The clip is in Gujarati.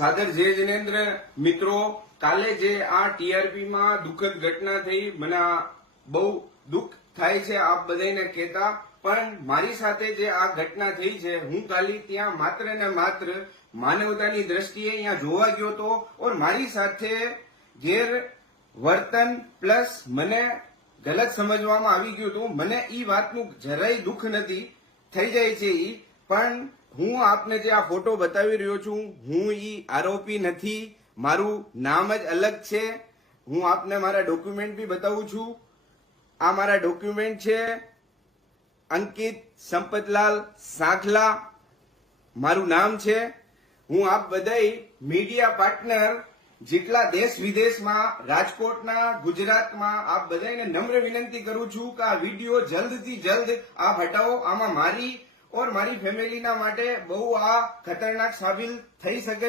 સાદર જય જિનેન્દ્ર મિત્રો, કાલે જે આ ટીઆરપી માં દુઃખદ ઘટના થઈ, મને બહુ દુઃખ થાય છે આપ બધાને કહેતા, પણ મારી સાથે જે આ ઘટના થઈ છે, હું ખાલી ત્યાં માત્ર ને માત્ર માનવતાની દ્રષ્ટિએ અહીંયા જોવા ગયો હતો, ઓર મારી સાથે ગેરવર્તન પ્લસ મને ગલત સમજવામાં આવી ગયું હતું. મને ઈ વાતનું જરાય દુઃખ નથી, થઈ જાય છે ઈ, પણ હું આપને જે આ ફોટો બતાવી રહ્યો છું, હું ઈ આરોપી નથી, મારું નામ જ અલગ છે. હું આપને મારા ડોક્યુમેન્ટ બી બતાવું છું. આ મારા ડોક્યુમેન્ટ છે. અંકિત સંપતલાલ સાંખલા મારું નામ છે. હું આપ બધાય મીડિયા પાર્ટનર જેટલા દેશ વિદેશમાં, રાજકોટના, ગુજરાતમાં, આપ બધાને નમ્ર વિનંતી કરું છું કે આ વિડીયો જલ્દથી જલ્દ આપ હટાવો. આમાં મારી ઓર મારી ફેમિલીના માટે બહુ આ ખતરનાક સાબિત થઈ શકે છે.